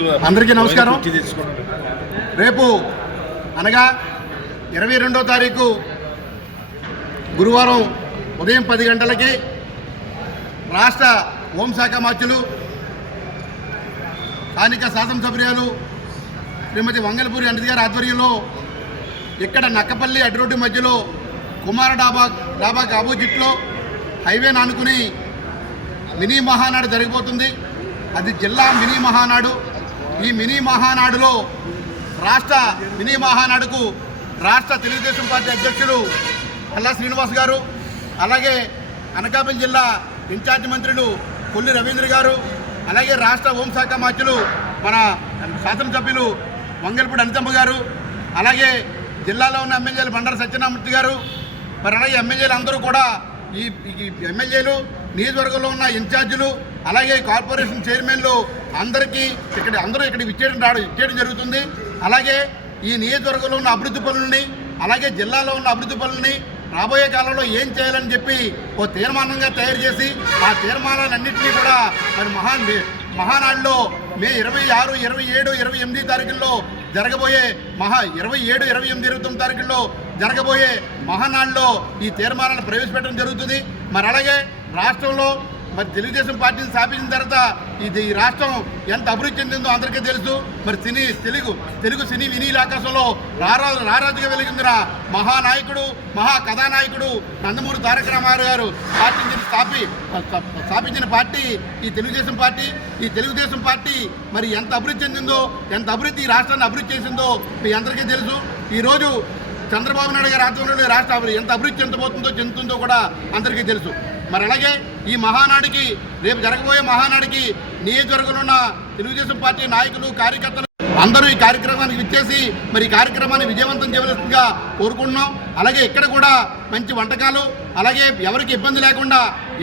అందరికీ నమస్కారం. రేపు అనగా ఇరవై రెండో తారీఖు గురువారం ఉదయం పది గంటలకి రాష్ట్ర హోంశాఖ మార్చులు స్థానిక శాసనసభ్యులు శ్రీమతి వంగలపూరి అనిత గారి ఆధ్వర్యంలో ఇక్కడ నక్కపల్లి అడ్రోడ్డు మధ్యలో కుమార డాబా డాబాకి ఆపోజిట్లో హైవే ఆనుకుని మినీ మహానాడు జరిగిపోతుంది అది జిల్లా మినీ మహానాడు ఈ మినీ మహానాడులో రాష్ట్ర మినీ మహానాడుకు రాష్ట్ర తెలుగుదేశం పార్టీ అధ్యక్షులు పల్లా శ్రీనివాస్ గారు అలాగే అనకాపల్లి జిల్లా ఇన్ఛార్జి మంత్రులు కొల్లి రవీంద్ర గారు అలాగే రాష్ట్ర హోంశాఖ మంత్రులు మన శాసనసభ్యులు వంగల్పూడి అనితమ్మ గారు అలాగే జిల్లాలో ఉన్న ఎమ్మెల్యేలు బండారు సత్యనామూర్తి గారు మరి అలాగే ఎమ్మెల్యేలు అందరూ కూడా ఈ ఈ ఎమ్మెల్యేలు నియోజకవర్గంలో ఉన్న ఇన్ఛార్జీలు అలాగే కార్పొరేషన్ చైర్మన్లు అందరికీ ఇక్కడ అందరూ ఇక్కడ ఇచ్చేయడం రావడం ఇచ్చేయడం జరుగుతుంది. అలాగే ఈ నియోజకవర్గంలో ఉన్న అభివృద్ధి పనులని అలాగే జిల్లాలో ఉన్న అభివృద్ధి పనులని రాబోయే కాలంలో ఏం చేయాలని చెప్పి ఓ తీర్మానంగా తయారు చేసి ఆ తీర్మానాలన్నింటినీ కూడా మరి మహా మహానాడులో మే ఇరవై ఆరు ఇరవై ఏడు ఇరవై ఎనిమిది తారీఖుల్లో జరగబోయే మహా ఇరవై ఏడు ఇరవై ఎనిమిది ఇరవై తొమ్మిది తారీఖుల్లో జరగబోయే మహానాడులో ఈ తీర్మానాలు ప్రవేశపెట్టడం జరుగుతుంది. మరి అలాగే రాష్ట్రంలో మరి తెలుగుదేశం పార్టీని స్థాపించిన తర్వాత ఇది ఈ రాష్ట్రం ఎంత అభివృద్ధి చెందిందో అందరికీ తెలుసు. మరి సినీ తెలుగు తెలుగు సినీ వినీల ఆకాశంలో రారాజు రారాజుగా వెలిగిందిన మహానాయకుడు మహా కథానాయకుడు నందమూరి తారక రామారావు గారు పార్టీని స్థాపి స్థాపించిన పార్టీ ఈ తెలుగుదేశం పార్టీ. ఈ తెలుగుదేశం పార్టీ మరి ఎంత అభివృద్ధి చెందిందో ఎంత అభివృద్ధి ఈ రాష్ట్రాన్ని అభివృద్ధి చేసిందో మీ అందరికీ తెలుసు. ఈరోజు చంద్రబాబు నాయుడు గారి ఆధ్వర్యంలో రాష్ట్ర ఎంత అభివృద్ధి చెందబోతుందో చెందుతుందో కూడా అందరికీ తెలుసు. మరి అలాగే ఈ మహానాడికి రేపు జరగబోయే మహానాడికి నియోజకవర్గంలో ఉన్న తెలుగుదేశం పార్టీ నాయకులు కార్యకర్తలు అందరూ ఈ కార్యక్రమానికి విచ్చేసి మరి ఈ కార్యక్రమాన్ని విజయవంతం చేయవలసిందిగా కోరుకుంటున్నాం. అలాగే ఇక్కడ కూడా మంచి వంటకాలు అలాగే ఎవరికి ఇబ్బంది లేకుండా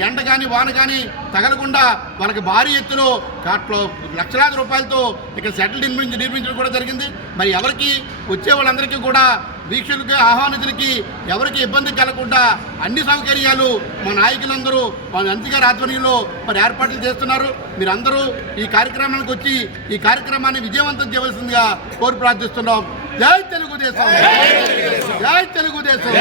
ఎండ కానీ వాన కానీ తగలకుండా వాళ్ళకి భారీ ఎత్తులో కాట్లో లక్షలాది రూపాయలతో ఇక్కడ సెటిల్ నిర్మించి నిర్మించడం కూడా జరిగింది. మరి ఎవరికి వచ్చే వాళ్ళందరికీ కూడా దీక్షలకు ఆహ్వానితులకి ఎవరికి ఇబ్బంది కలగకుండా అన్ని సౌకర్యాలు మా నాయకులందరూ మా మంత్రిగారి ఆధ్వర్యంలో మరి ఏర్పాట్లు చేస్తున్నారు. మీరందరూ ఈ కార్యక్రమానికి వచ్చి ఈ కార్యక్రమాన్ని విజయవంతం చేయవలసిందిగా కోరి ప్రార్థిస్తున్నాం. జై తెలుగుదేశం! జై తెలుగుదేశం!